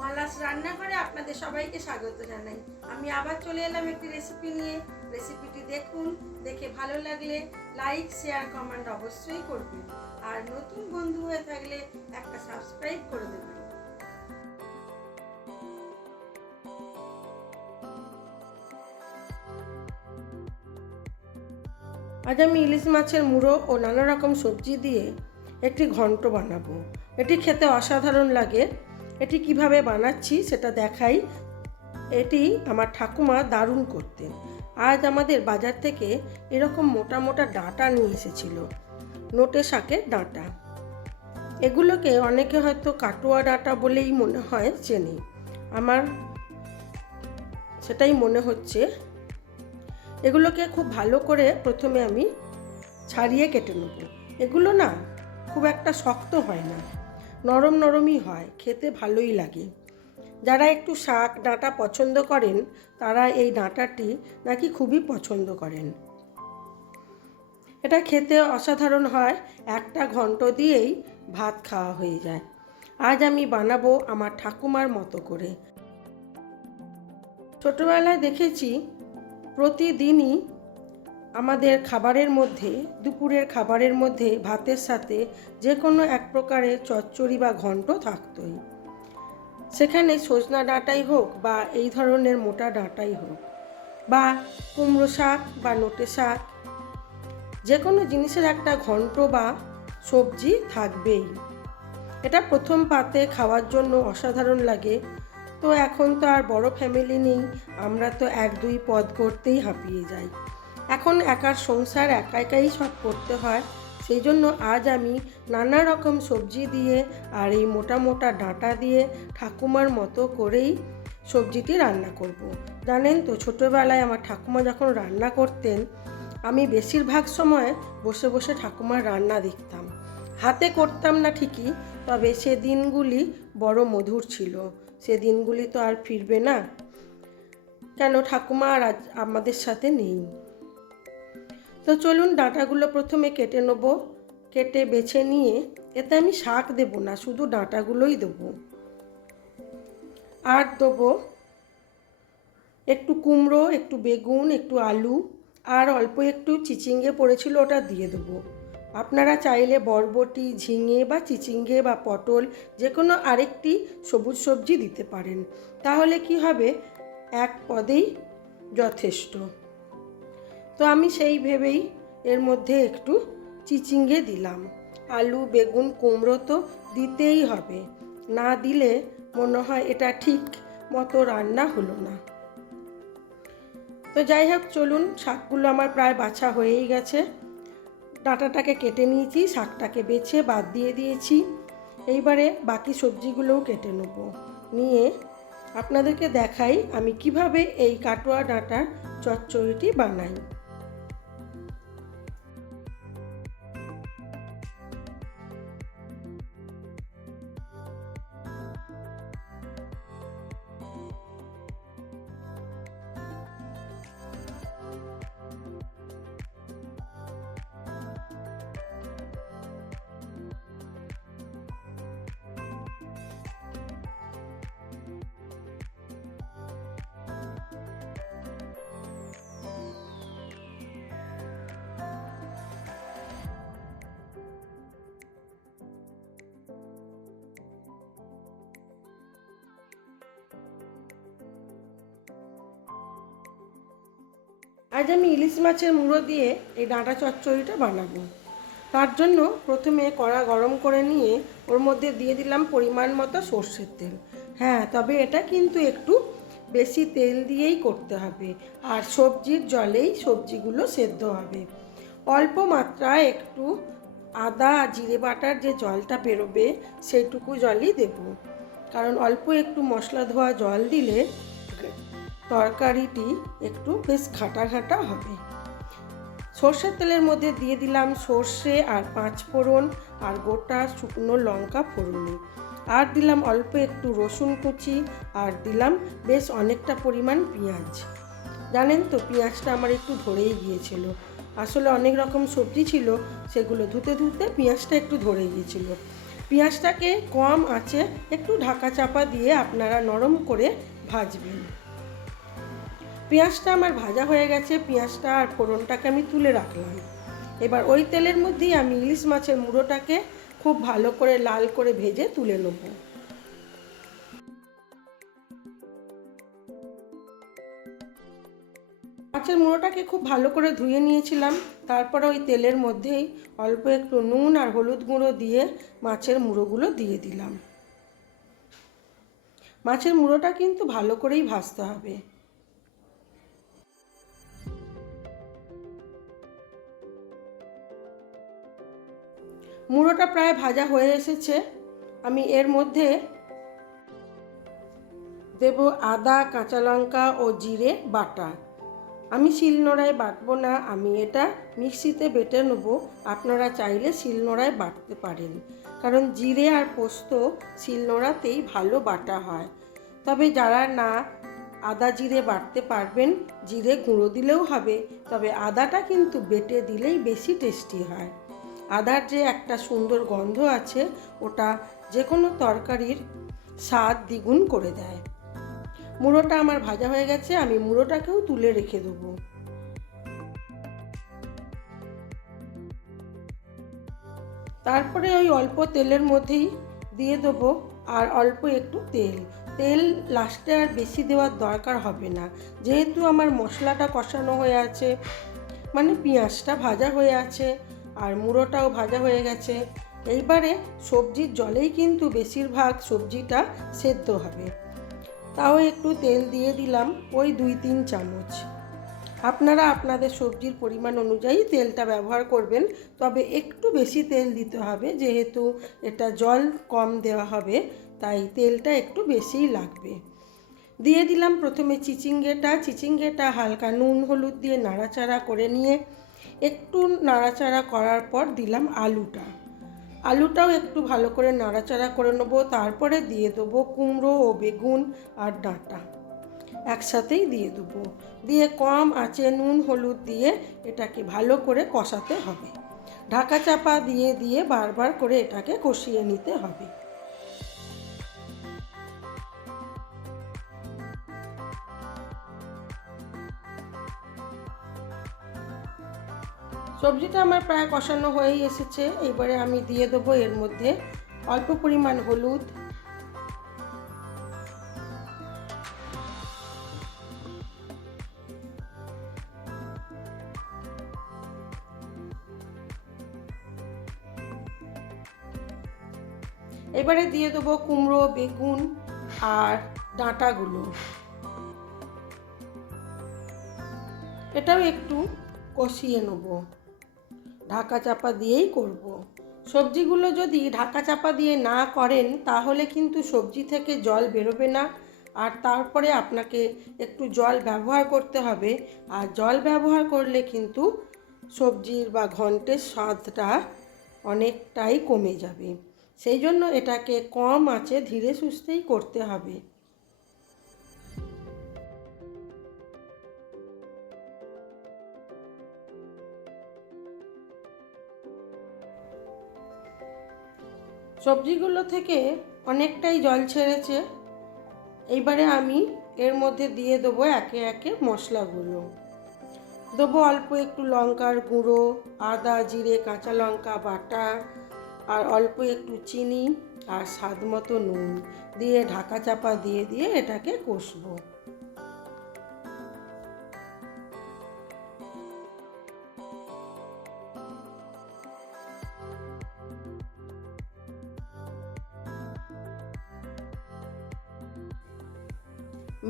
মালাস রান্নাঘরে আপনাদের সবাইকে স্বাগত জানাই। আমি আবার চলে এলাম একটি রেসিপি নিয়ে। রেসিপিটি দেখুন, দেখে ভালো লাগলে লাইক, শেয়ার, কমেন্ট অবশ্যই করবেন। আর নতুন বন্ধু হয়ে থাকলে একটা সাবস্ক্রাইব করে দেবেন। আজ আমি ইলিশ মাছের মুড়ো ও নানা রকম সবজি দিয়ে একটি ঘন্ট বানাবো। এটি খেতে অসাধারণ লাগে। এটি কিভাবে বানাচ্ছি সেটা দেখাই। এটি আমার ঠাকুমা দারুণ করতেন। আজ আমাদের বাজার থেকে এরকম মোটা মোটা ডাঁটা নিয়ে এসেছিল, নোটে শাকের ডাঁটা। এগুলোকে অনেকে হয়তো কাটোয়া ডাঁটা বলেই মনে হয় চেনে, আমার সেটাই মনে হচ্ছে। এগুলোকে খুব ভালো করে প্রথমে আমি ছাড়িয়ে কেটে নেব। এগুলো না খুব একটা শক্ত হয় না, নরম নরমই হয়, খেতে ভালোই লাগে। যারা একটু শাক ডাঁটা পছন্দ করেন তারা এই ডাঁটাটি নাকি খুবই পছন্দ করেন। এটা খেতে অসাধারণ হয়, একটা ঘন্ট দিয়েই ভাত খাওয়া হয়ে যায়। আজ আমি বানাবো আমার ঠাকুমার মতো করে। ছোটবেলায় দেখেছি প্রতিদিনই আমাদের খাবারের মধ্যে, দুপুরের খাবারের মধ্যে ভাতের সাথে যে কোনো এক প্রকারের চচ্চড়ি বা ঘন্ট থাকতই। সেখানে সজনা ডাঁটাই হোক বা এই ধরনের মোটা ডাঁটাই হোক, বা কুমড়ো শাক বা নোটে শাক, যে কোনো জিনিসের একটা ঘন্ট বা সবজি থাকবেই। এটা প্রথম পাতে খাওয়ার জন্য অসাধারণ লাগে। তো এখন তো আর বড় ফ্যামিলি নেই, আমরা তো এক দুই পদ করতেই হাঁপিয়ে যাই। এখন একার সংসার একা একাই সব করতে হয়। সেই জন্য আজ আমি নানা রকম সবজি দিয়ে আর এই মোটা মোটা ডাঁটা দিয়ে ঠাকুমার মতো করেই সবজিটি রান্না করব। জানেন তো, ছোটোবেলায় আমার ঠাকুমা যখন রান্না করতেন আমি বেশিরভাগ সময় বসে বসে ঠাকুমার রান্না দেখতাম। হাতে করতাম না ঠিকই, তবে সে দিনগুলি বড় মধুর ছিল। সে দিনগুলি তো আর ফিরবে না, কেন ঠাকুমা আর আজ আমাদের সাথে নেই। তো চলুন ডাঁটাগুলো প্রথমে কেটে নেব। কেটে বেছে নিয়ে, এতে আমি শাক দেব না, শুধু ডাঁটাগুলোই দেবো। আর দেবো একটু কুমড়ো, একটু বেগুন, একটু আলু, আর অল্প একটু চিচিঙ্গে পড়েছিল, ওটা দিয়ে দেবো। আপনারা চাইলে বরবটি, ঝিঙে বা চিচিঙ্গে বা পটল যে কোনো আরেকটি সবুজ সবজি দিতে পারেন। তাহলে কি হবে, এক পদেই যথেষ্ট। তো আমি সেই ভেবেই এর মধ্যে একটু চিচিঙ্গে দিলাম। আলু, বেগুন, কুমড়ো তো দিতেই হবে, না দিলে মনে হয় এটা ঠিক মতো রান্না হলো না। তো যাই হোক, চলুন, শাকগুলো আমার প্রায় বাছা হয়েই গেছে। ডাঁটাটাকে কেটে নিয়েছি, শাকটাকে বেছে বাদ দিয়ে দিয়েছি। এইবারে বাকি সবজিগুলোও কেটে নেব। নিয়ে আপনাদেরকে দেখাই আমি কিভাবে এই কাটোয়া ডাঁটার চচ্চড়িটি বানাই। আজ আমি ইলিশ মাছের মুড়ো দিয়ে এই ডাঁটা চচ্চড়িটা বানাবো। তার জন্য প্রথমে কড়া গরম করে নিয়ে ওর মধ্যে দিয়ে দিলাম পরিমাণ মতো সর্ষের তেল। হ্যাঁ, তবে এটা কিন্তু একটু বেশি তেল দিয়েই করতে হবে, আর সবজির জলেই সবজিগুলো সেদ্ধ হবে। অল্প মাত্রায় একটু আদা আর জিরে বাটার যে জলটা বেরোবে সেইটুকু জলই দেব, কারণ অল্প একটু মশলা ধোয়া জল দিলে তরকারিটি একটু বেশ ঘাটা ঘাটা হবে। সর্ষের তেলের মধ্যে দিয়ে দিলাম সর্ষে আর 5 ফোড়ন আর গোটা শুকনো লঙ্কা ফোড়নি, আর দিলাম অল্প একটু রসুন কুচি, আর দিলাম বেশ অনেকটা পরিমাণ পেঁয়াজ। জানেন তো, পেঁয়াজটা আমার একটু ধরেই গিয়েছিল। আসলে অনেক রকম সবজি ছিল, সেগুলো ধুতে ধুতে পেঁয়াজটা একটু ধরে গিয়েছিল। পেঁয়াজটাকে কম আঁচে একটু ঢাকা চাপা দিয়ে আপনারা নরম করে ভাজবেন। পেঁয়াজটা আমার ভাজা হয়ে গেছে, পেঁয়াজটা আর ফোড়নটাকে আমি তুলে রাখলাম। এবার ওই তেলের মধ্যেই আমি ইলিশ মাছের মুড়োটাকে খুব ভালো করে লাল করে ভেজে তুলে নেব। মাছের মুড়োটাকে খুব ভালো করে ধুয়ে নিয়েছিলাম। তারপরে ওই তেলের মধ্যেই অল্প একটু নুন আর হলুদ গুঁড়ো দিয়ে মাছের মুড়োগুলো দিয়ে দিলাম। মাছের মুড়োটা কিন্তু ভালো করেই ভাজতে হবে। মুড়োটা প্রায় ভাজা হয়ে এসেছে। আমি এর মধ্যে দেব আদা, কাঁচা লঙ্কা ও জিরে বাটা। আমি শিলনোড়ায় বাটবো না, আমি এটা মিক্সিতে বেটে নেব। আপনারা চাইলে শিলনোড়ায় বাটতে পারেন, কারণ জিরে আর পোস্ত শিলনোড়াতেই ভালো বাটা হয়। তবে যারা না আদা জিরে বাটতে পারবেন, জিরে গুঁড়ো দিলেও হবে, তবে আদাটা কিন্তু বেটে দিলেই বেশি টেস্টি হয়। আদার যে একটা সুন্দর গন্ধ আছে, ওটা যে কোনো তরকারির স্বাদ দ্বিগুণ করে দেয়। মুড়োটা আমার ভাজা হয়ে গেছে, আমি মুড়োটাকেও তুলে রেখে দেবো। তারপরে ওই অল্প তেলের মধ্যেই দিয়ে দেবো আর অল্প একটু তেল লাস্টে আর বেশি দেওয়ার দরকার হবে না, যেহেতু আমার মশলাটা কষানো হয়ে আছে, মানে পেঁয়াজটা ভাজা হয়ে আছে আর মুড়োটাও ভাজা হয়ে গেছে। এইবারে সবজির জলেই কিন্তু বেশিরভাগ সবজিটা সেদ্ধ হবে। তাও একটু তেল দিয়ে দিলাম, ওই 2-3 চামচ। আপনারা আপনাদের সবজির পরিমাণ অনুযায়ী তেলটা ব্যবহার করবেন, তবে একটু বেশি তেল দিতে হবে, যেহেতু এটা জল কম দেওয়া হবে, তাই তেলটা একটু বেশিই লাগবে। দিয়ে দিলাম প্রথমে চিচিঙ্গেটা হালকা নুন হলুদ দিয়ে নাড়াচাড়া করে নিয়ে, একটু নাড়াচাড়া করার পর দিলাম আলুটাও একটু ভালো করে নাড়াচাড়া করে নেব। তারপরে দিয়ে দেবো কুমড়ো ও বেগুন আর ডাঁটা একসাথেই দিয়ে দেবো। দিয়ে কম আঁচে নুন হলুদ দিয়ে এটাকে ভালো করে কষাতে হবে। ঢাকা চাপা দিয়ে বারবার করে এটাকে কষিয়ে নিতে হবে। সবজিটা আমার প্রায় কষানো হয়েই এসেছে। এবারে আমি দিয়ে দেবো এর মধ্যে অল্প পরিমাণ হলুদ, এবারে দিয়ে দেবো কুমড়ো বেগুন আর ডাঁটাগুলো। এটাও একটু কষিয়ে নেব, ঢাকা চাপা দিয়েই করব। সবজিগুলো যদি ঢাকা চাপা দিয়ে না করেন, তাহলে কিন্তু সবজি থেকে জল বেরোবে না, আর তারপরে আপনাকে একটু জল ব্যবহার করতে হবে। আর জল ব্যবহার করলে কিন্তু সবজির বা ঘন্টের স্বাদটা অনেকটাই কমে যাবে। সেই জন্য এটাকে কম আঁচে ধীরে সুস্থেই করতে হবে। সবজিগুলো থেকে অনেকটাই জল ছেড়েছে। এইবারে আমি এর মধ্যে দিয়ে দেবো একে একে মশলাগুলো। দেবো অল্প একটু লঙ্কার গুঁড়ো, আদা জিরে কাঁচা লঙ্কা বাটা, আর অল্প একটু চিনি আর স্বাদ মতো নুন দিয়ে ঢাকা চাপা দিয়ে এটাকে কষবো।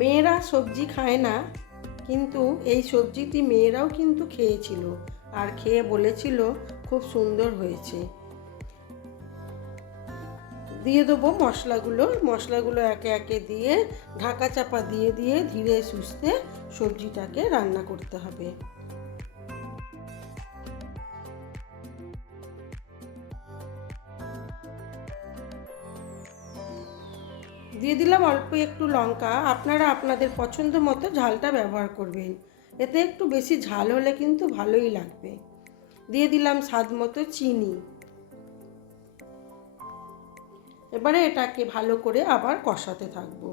মেয়েরা সবজি খায় না, কিন্তু এই সবজিটি মেয়েরাও কিন্তু খেয়েছিল আর খেয়ে বলেছিল খুব সুন্দর হয়েছে। দিয়ে দেবো মশলাগুলো একে একে দিয়ে ঢাকা চাপা দিয়ে ধীরে সুস্থে সবজিটাকে রান্না করতে হবে। দিয়ে দিলাম অল্প একটু লঙ্কা, আপনারা আপনাদের পছন্দ মতো ঝালটা ব্যবহার করবেন, এতে একটু বেশি ঝাল হলে কিন্তু ভালোই লাগবে। দিয়ে দিলাম স্বাদ মতো চিনি। এবারে এটাকে ভালো করে আবার কষাতে থাকবো।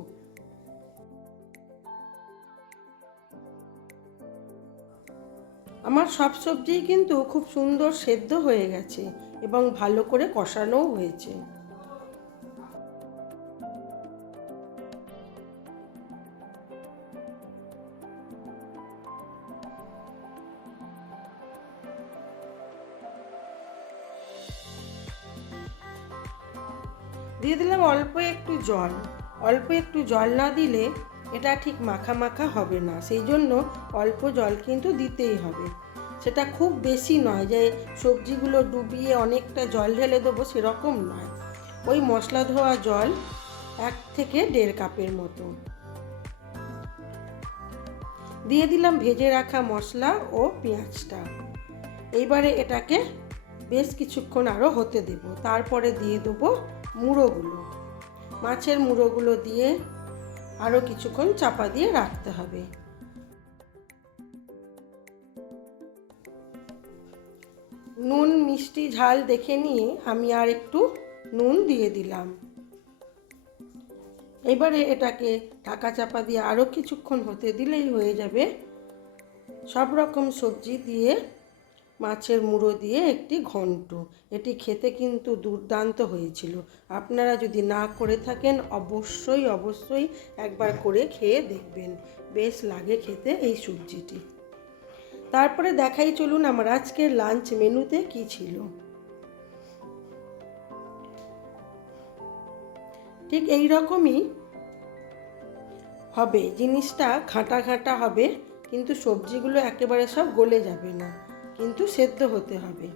আমার সব সবজিই কিন্তু খুব সুন্দর সেদ্ধ হয়ে গেছে এবং ভালো করে কষানোও হয়েছে। দিয়ে দিলাম অল্প একটু জল। অল্প একটু জল না দিলে এটা ঠিক মাখা মাখা হবে না, সেই জন্য অল্প জল কিন্তু দিতেই হবে। সেটা খুব বেশি নয় যে সবজিগুলো ডুবিয়ে অনেকটা জল ঢেলে দেবো, সেরকম নয়। ওই মশলা ধোয়া জল 1 থেকে 1.5 কাপের মতো দিয়ে দিলাম ভেজে রাখা মশলা ও পেঁয়াজটা। এইবারে এটাকে বেশ কিছুক্ষণ আরও হতে দেব। তারপরে দিয়ে দেবো মুড়োগুলো। মাছের মুড়োগুলো দিয়ে আরও কিছুক্ষণ চাপা দিয়ে রাখতে হবে। নুন মিষ্টি ঝাল দেখে নিয়ে আমি আর একটু নুন দিয়ে দিলাম। এবারে এটাকে ঢাকা চাপা দিয়ে আরও কিছুক্ষণ হতে দিলেই হয়ে যাবে সব রকম সবজি দিয়ে মাছের মুড়ো দিয়ে একটি ঘন্ট। এটি খেতে কিন্তু দুর্দান্ত হয়েছিল। আপনারা যদি না করে থাকেন অবশ্যই একবার করে খেয়ে দেখবেন, বেশ লাগে খেতে এই সবজিটি। তারপরে দেখাই চলুন আমার আজকের লাঞ্চ মেনুতে কি ছিল। ঠিক এই রকমই হবে, জিনিসটা ঘাঁটা ঘাঁটা হবে, কিন্তু সবজিগুলো একেবারে সব গলে যাবে না, কিন্তু সেদ্ধ হতে হবে।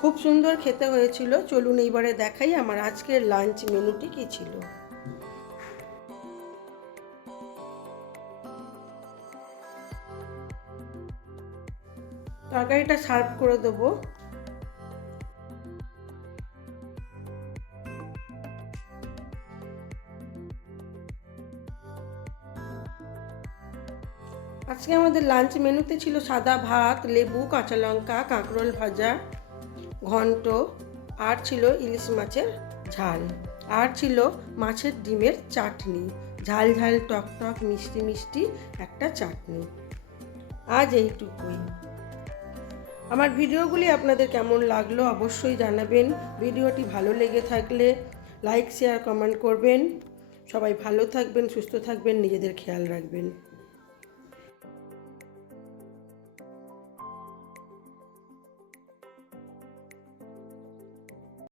খুব সুন্দর খেতে হয়েছিল। চলুন এইবারে দেখাই আমার আজকের লাঞ্চ মেনুটি কি ছিল। তরকারিটা সার্ভ করে দেবো। আজকে আমাদের লাঞ্চ মেনুতে ছিল সাদা ভাত, লেবু, কাঁচা লঙ্কা, কাঁকরোল ভাজা, ঘন্ট, আর ছিল ইলিশ মাছের ঝাল, আর ছিল মাছের ডিমের চাটনি, ঝাল ঝাল টক টক মিষ্টি মিষ্টি একটা চাটনি। আজ এইটুকুই। আমার ভিডিওগুলি আপনাদের কেমন লাগলো অবশ্যই জানাবেন। ভিডিওটি ভালো লেগে থাকলে লাইক শেয়ার কমেন্ট করবেন। সবাই ভালো থাকবেন, সুস্থ থাকবেন, নিজেদের খেয়াল রাখবেন।